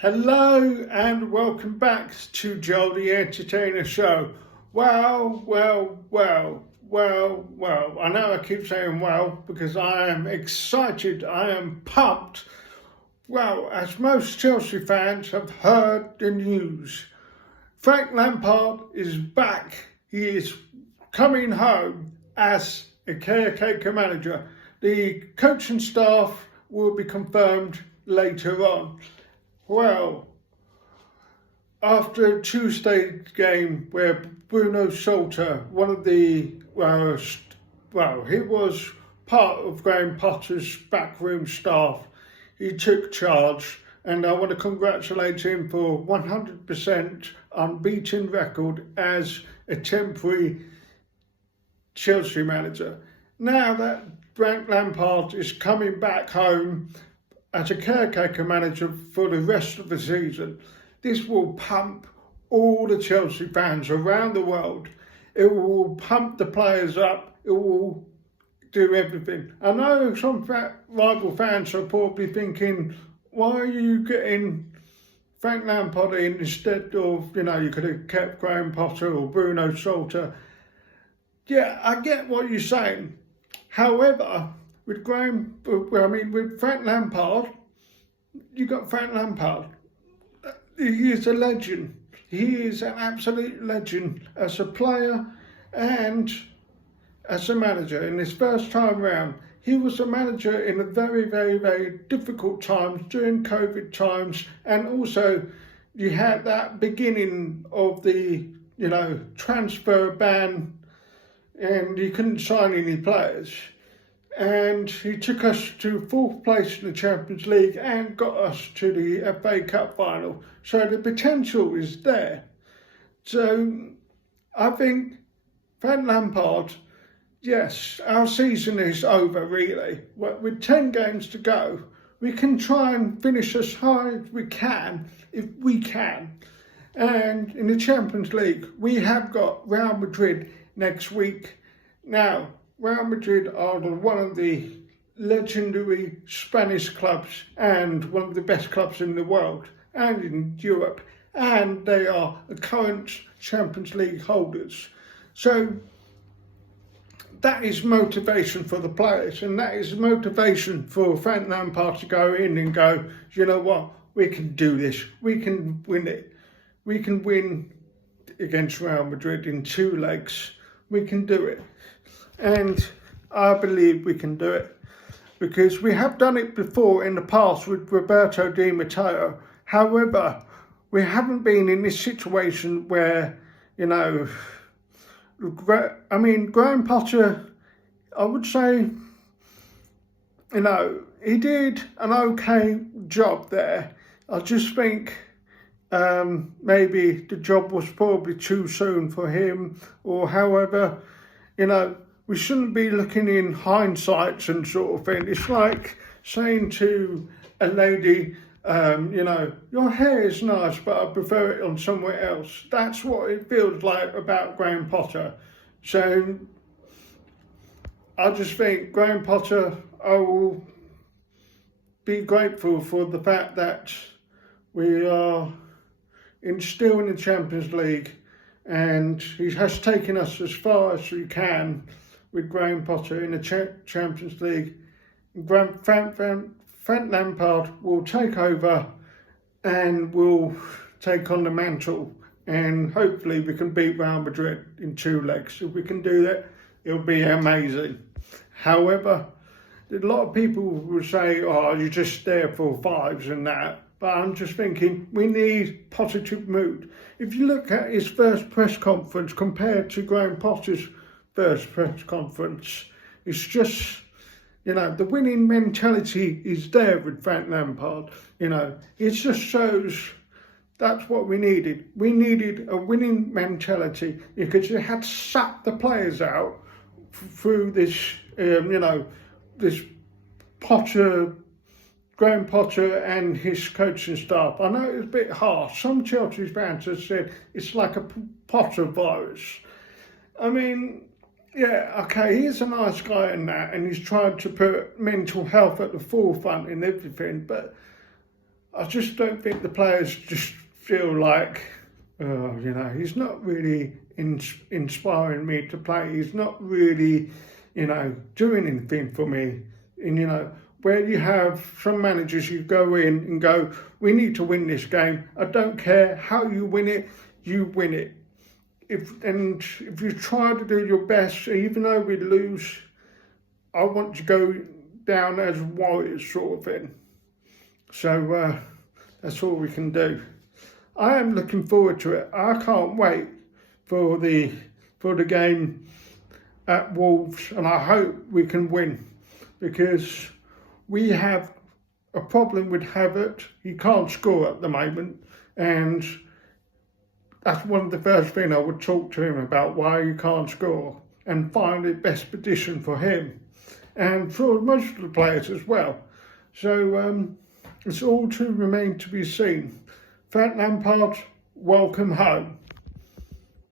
Hello and welcome back to Joel the Entertainer Show. Well, I know I keep saying well because I am excited, I am pumped. Well, as most Chelsea fans have heard the news, Frank Lampard is back. He is coming home as a caretaker manager. The coaching staff will be confirmed later on. Well, after Tuesday's game where Bruno Salter, one of the, he was part of Graham Potter's backroom staff, he took charge, and I want to congratulate him for 100% unbeaten record as a temporary Chelsea manager. Now that Frank Lampard is coming back home as a caretaker manager for the rest of the season, this will pump all the Chelsea fans around the world. It will pump the players up. It will do everything. I know some rival fans are probably thinking, why are you getting Frank Lampard in instead of, you could have kept Graham Potter or Bruno Salter. Yeah, I get what you're saying. However, with Frank Lampard, you got Frank Lampard. He is a legend. He is an absolute legend as a player and as a manager. In his first time round, he was a manager in a very, very, very difficult times during COVID times, and also you had that beginning of the, transfer ban, and you couldn't sign any players. And he took us to fourth place in the Champions League and got us to the FA Cup final. So the potential is there. So I think Frank Lampard, yes, our season is over really. With 10 games to go, we can try and finish as high as we can, if we can. And in the Champions League, we have got Real Madrid next week. Now, Real Madrid are one of the legendary Spanish clubs and one of the best clubs in the world and in Europe, and they are the current Champions League holders. So that is motivation for the players, and that is motivation for Frank Lampard to go in and go, you know what, we can do this, we can win it, we can win against Real Madrid in 2 legs, we can do it. And I believe we can do it because we have done it before in the past with Roberto Di Matteo. However, we haven't been in this situation where, Graham Potter, I would say, he did an okay job there. I just think maybe the job was probably too soon for him, or however, we shouldn't be looking in hindsight and sort of thing. It's like saying to a lady, your hair is nice, but I prefer it on somewhere else. That's what it feels like about Graham Potter. So I just think Graham Potter, I will be grateful for the fact that we are still in the Champions League, and he has taken us as far as we can with Graham Potter in the Champions League. Frank Lampard will take over and will take on the mantle, and hopefully we can beat Real Madrid in 2 legs. If we can do that, it'll be amazing. However, a lot of people will say, oh, you're just there for 5s and that. But I'm just thinking, we need positive mood. If you look at his first press conference compared to Graham Potter's first press conference, it's just, the winning mentality is there with Frank Lampard. It just shows that's what we needed. We needed a winning mentality because you had to suck the players out through this, this Graham Potter and his coaching staff. I know it's a bit harsh. Some Chelsea fans have said it's like a Potter virus. Yeah, okay, he's a nice guy in that, and he's tried to put mental health at the forefront in everything, but I just don't think the players just feel like, he's not really inspiring me to play. He's not really, doing anything for me. And, where you have some managers, you go in and go, we need to win this game. I don't care how you win it, you win it. If you try to do your best, even though we lose, I want to go down as warriors sort of thing. So that's all we can do. I am looking forward to it. I can't wait for the game at Wolves, and I hope we can win, because we have a problem with Havertz. He can't score at the moment, and that's one of the first things I would talk to him about, why he can't score, and find the best position for him and for most of the players as well. So it's all to remain to be seen. Frank Lampard, welcome home.